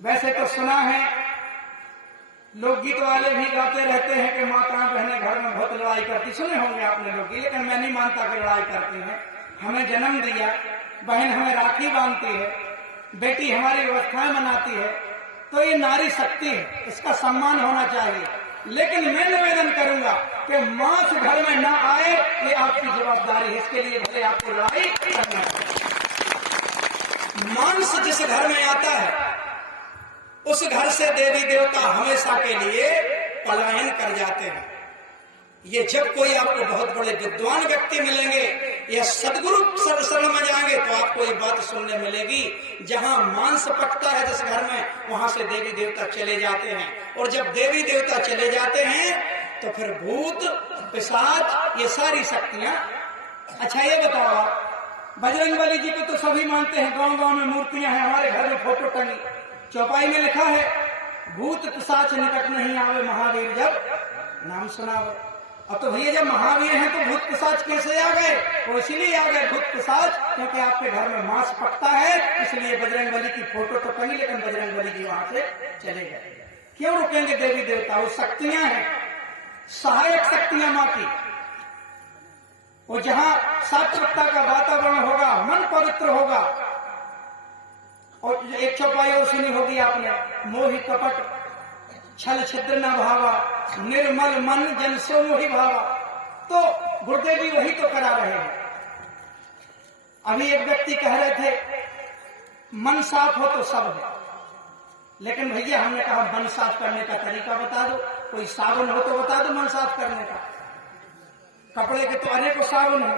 वैसे तो सुना है, लोकगीत वाले भी गाते रहते हैं कि माताएं बहनें घर में बहुत लड़ाई करती, सुने होंगे आपने लोकगीत, लेकिन मैं नहीं मानता कि लड़ाई करती हैं। हमें जन्म दिया, बहन हमें राखी बांधती है, बेटी हमारी व्यवस्थाएं बनाती है, तो ये नारी शक्ति है, इसका सम्मान होना चाहिए। लेकिन मैं निवेदन करूंगा कि मांस घर में ना आए, ये आपकी जवाबदारी है, इसके लिए भले आपको लड़ाई करना है। मांस जिस घर में आता है उस घर से देवी देवता हमेशा के लिए पलायन कर जाते हैं। ये जब कोई आपको बहुत बड़े विद्वान व्यक्ति मिलेंगे या सदगुरु शरण में जाएंगे तो आपको एक बात सुनने मिलेगी, जहां मांस पकता है जिस घर में, वहां से देवी देवता चले जाते हैं। और जब देवी देवता चले जाते हैं तो फिर भूत पिशाच ये सारी शक्तियां। अच्छा ये बताओ, बजरंगबली जी को तो सभी मानते हैं, गांव गांव में मूर्तियां हैं, हमारे घर में फोटो टंगी, चौपाई में लिखा है भूत पिशाच निकट नहीं आवे महावीर जब नाम सुनावे। अब तो भैया जब महावीर हैं तो भूत पिशाच कैसे आ गए? वो इसीलिए आ गए भूत पिशाच क्योंकि आपके घर में मांस पकता है, इसलिए बजरंगबली की फोटो तो टंगी, लेकिन बजरंगबली जी वहां से चले गए। क्यों रुकेंगे देवी देवता? वो शक्तियां हैं, सहायक शक्तियां मां की। और जहां सात्विकता का वातावरण होगा, मन पवित्र होगा। और एक चौपाई और सुनी होगी आपने, मोहि कपट छल छिद्र न भावा, निर्मल मन जन सो मोहि भावा। तो गुरुदेव जी वही तो करा रहे हैं। अभी एक व्यक्ति कह रहे थे मन साफ हो तो सब है, लेकिन भैया हमने कहा मन साफ करने का तरीका बता दो, कोई साबुन हो तो बता दो मन साफ करने का। कपड़े के तो अनेकों साबुन हो,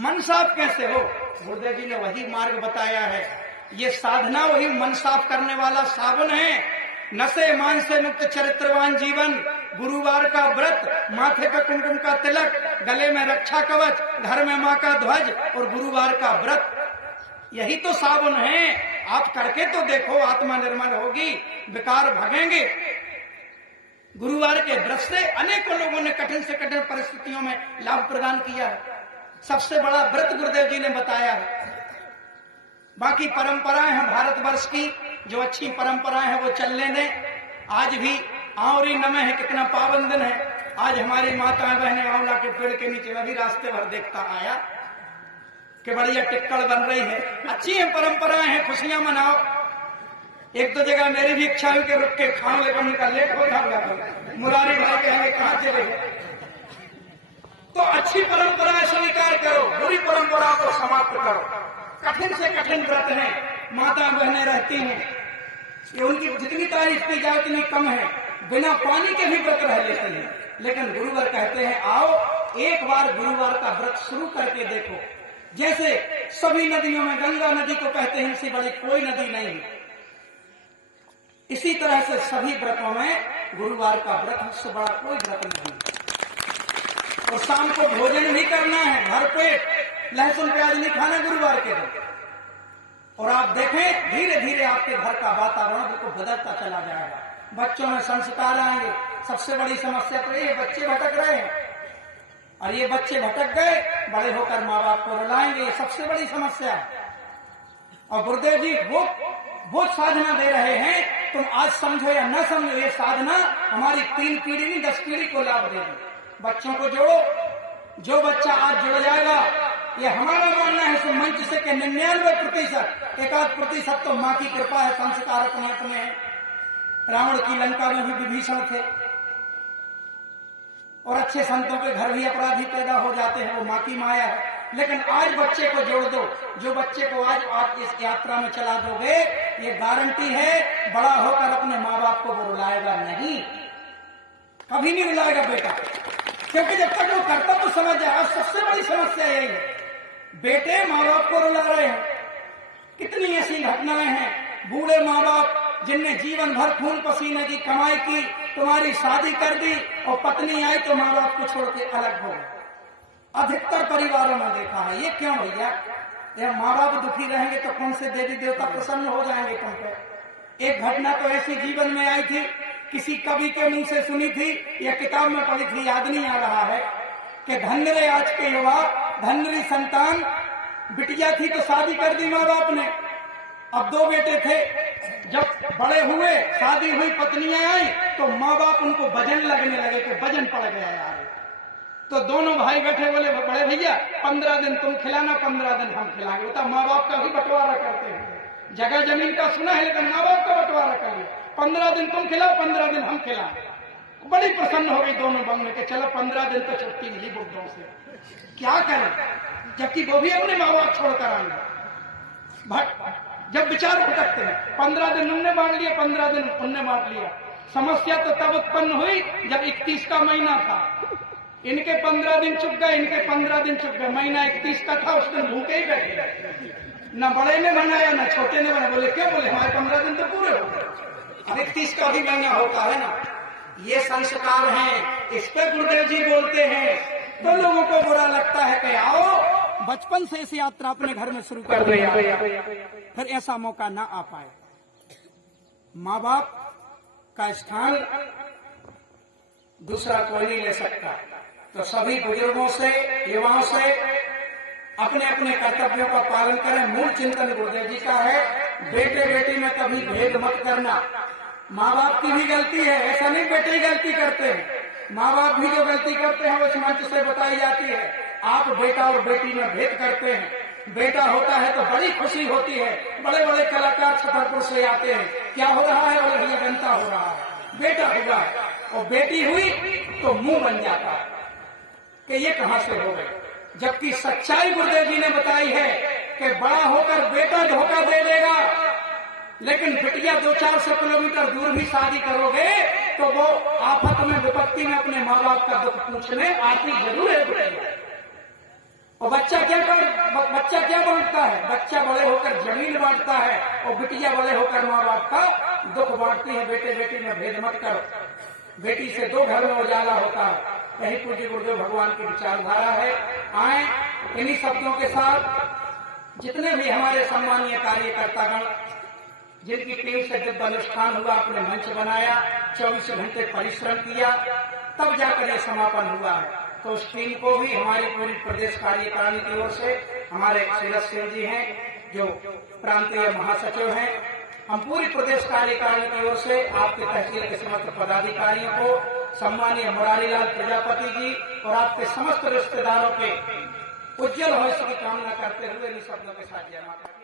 मन साफ कैसे हो? गुरुदेव जी ने वही मार्ग बताया है। ये साधना वही मन साफ करने वाला साबुन है। नशे मान से मुक्त चरित्रवान जीवन, गुरुवार का व्रत, माथे पर कुमकुम का तिलक, गले में रक्षा कवच, घर में माँ का ध्वज और गुरुवार का व्रत, यही तो साबुन है। आप करके तो देखो, आत्मा निर्मल होगी, विकार भगेंगे। गुरुवार के व्रत से अनेकों लोगों ने कठिन से कठिन परिस्थितियों में लाभ प्रदान किया है। सबसे बड़ा व्रत गुरुदेव जी ने बताया है। बाकी परंपराएं हैं भारतवर्ष की, जो अच्छी परंपराएं हैं वो चलने दें। आज भी आंवरी नमे है, कितना पावन दिन है। आज हमारी माताएं बहनें आंवला के पेड़ के नीचे, मैं भी रास्ते भर देखता आया कि बढ़िया टिक्कड़ बन रही है। अच्छी है, परंपराएं हैं, खुशियां मनाओ। एक दो जगह मेरी भी इच्छा हुई कि रुक के खाऊं, लेकिन उनका लेट हो जाएगा, मुरारी भाई कहेंगे कहां चले गए। तो अच्छी परंपराएं स्वीकार करो, बुरी परंपरा को समाप्त करो। कठिन से कठिन व्रत है, माता बहनें रहती हैं, ये उनकी जितनी तारीफ की जाए उतनी कम है। बिना पानी के भी व्रत रह लेते हैं, लेकिन गुरुवार कहते हैं आओ एक बार गुरुवार का व्रत शुरू करके देखो। जैसे सभी नदियों में गंगा नदी को कहते हैं इससे बड़ी कोई नदी नहीं है, इसी तरह से सभी व्रतों में गुरुवार का व्रत से बड़ा कोई व्रत नहीं। और शाम को भोजन भी करना है, भर पेट, लहसुन प्याज नहीं खाना गुरुवार के दिन। और आप देखें धीरे धीरे आपके घर का वातावरण बिल्कुल बदलता चला जाएगा। बच्चों में संस्कार आएंगे। सबसे बड़ी समस्या तो ये बच्चे भटक रहे हैं, और ये बच्चे भटक गए, बड़े होकर माँ बाप को रुलाएंगे, ये सबसे बड़ी समस्या है। और गुरुदेव जी वो साधना दे रहे हैं, तुम आज समझो या न समझो, ये साधना हमारी 3 पीढ़ी नहीं 10 पीढ़ी को लाभ देगी। बच्चों को जोड़ो, जो बच्चा आज जुड़ जाएगा, ये हमारा मानना है इस मंच से कि 99%, 1% तो माँ की कृपा है, संस्कार अपने अपने हैं। रावण की लंका में भी विभीषण थे, और अच्छे संतों के घर भी अपराधी पैदा हो जाते हैं, वो माँ की माया है। लेकिन आज बच्चे को जोड़ दो, जो बच्चे को आज आप इस यात्रा में चला दोगे, ये गारंटी है बड़ा होकर अपने माँ बाप को वो रुलाएगा नहीं, कभी नहीं रुलाएगा बेटा, क्योंकि जब तक वो कर्तव्य समझ जाए। आज सबसे बड़ी समस्या यही है, बेटे माँ बाप को रुला रहे हैं। कितनी ऐसी घटनाएं हैं, बूढ़े माँ बाप जिनने जीवन भर खून पसीने की कमाई की, तुम्हारी शादी कर दी और पत्नी आई तो माँ बाप को छोड़ के अलग हो गए। अधिकतर परिवारों में देखा है। ये क्यों भैया? जब माँ बाप दुखी रहेंगे तो कौन से देवी देवता प्रसन्न हो जाएंगे तुम पे? एक घटना तो ऐसी जीवन में आई थी, किसी कवि के मुंह से सुनी थी या किताब में पढ़ी थी, याद नहीं आ रहा है, कि धन्य रे आज के युवा, धन्य री संतान, बिटिया थी तो शादी कर दी माँ बाप ने, अब 2 बेटे थे, जब बड़े हुए, शादी हुई, पत्नियां आई, तो माँ बाप उनको वजन लगने लगे कि वजन पड़ गया यार। तो दोनों भाई बैठे, बोले बड़े भैया 15 दिन तुम खिलाना, 15 दिन हम खिलाएंगे। बता, माँ बाप का भी बंटवारा करते हैं, जगह जमीन का सुना है लेकिन माँ बाप का बंटवारा कर लिया। 15 दिन तुम खिलाओ, 15 दिन हम खिलाएं। बड़ी प्रसन्न हो गई दोनों बंग में कि चलो 15 दिन तो छुट्टी मिली बुढ़ों से, क्या करें, जबकि वो भी अपने माँ बाप छोड़कर आएंगे। जब विचार भटकते हैं, 15 दिन उनने बांट लिया, 15 दिन उनने बांट लिया। समस्या तो तब उत्पन्न हुई जब 31 का महीना था। इनके 15 दिन चुक गए, इनके 15 दिन चुक गए। महीना 31 का था, उस दिन भूखे ही बैठे, न बड़े ने बनाया न छोटे ने बनाया। बोले क्या? बोले हमारे 15 दिन तो पूरे हो गए। 31 का भी महीना होता है ना। ये संस्कार हैं, इस पे गुरुदेव जी बोलते हैं। तो लोगों को बुरा लगता है कि आओ बचपन से इस यात्रा अपने घर में शुरू कर दिया, फिर ऐसा मौका ना आ पाए। माँ बाप का स्थान दूसरा कोई नहीं ले सकता। तो सभी बुजुर्गों से, युवाओं से अपने अपने कर्तव्यों का पालन करें। मूल चिंतन गुरुदेव जी का है, बेटे बेटी में कभी भेद मत करना। माँ बाप की भी गलती है, ऐसा नहीं बेटे ही गलती करते हैं, माँ बाप भी जो गलती करते हैं वो इस मंच से बताई जाती है। आप बेटा और बेटी में भेद करते हैं। बेटा होता है तो बड़ी खुशी होती है, बड़े बड़े कलाकार छतरपुर से आते हैं, क्या हो रहा है, बोले जनता हो रहा है, बेटा हुआ है। और बेटी हुई तो मुंह बन जाता है कि ये कहां से हो गए। जबकि सच्चाई गुरुदेव जी ने बताई है कि बड़ा होकर बेटा धोखा दे देगा, लेकिन बिटिया 200-400 किलोमीटर दूर भी शादी करोगे तो वो आफत में, विपत्ति में अपने माँ बाप का दुख पूछने आती जरूर है बिटिया। और बच्चा क्या बांटता है? बच्चा बड़े होकर जमीन बांटता है और बिटिया बड़े होकर माँ बाप का दुख बांटती है। बेटे बेटी में भेद मत करो, बेटी से 2 घर में उजाला होता है। यही पूज्य गुरुदेव भगवान की विचारधारा है। आए इन्हीं शब्दों के साथ जितने भी हमारे सम्मानीय कार्यकर्तागण, जिनकी टीम से जब अनुष्ठान हुआ, अपने मंच बनाया, 24 घंटे परिश्रम किया, तब जाकर यह समापन हुआ है। तो उस टीम को भी हमारी पूरी प्रदेश कार्यकारिणी की ओर से, हमारे सीरज सिंह जी हैं जो प्रांतीय महासचिव हैं, हम पूरी प्रदेश कार्यकारिणी की ओर से आपके तहसील के समस्त पदाधिकारियों को, सम्मानीय मुरारीलाल प्रजापति जी और आपके समस्त रिश्तेदारों के उज्जवल भविष्य की कामना करते हुए इन शब्दों के साथ जय माता।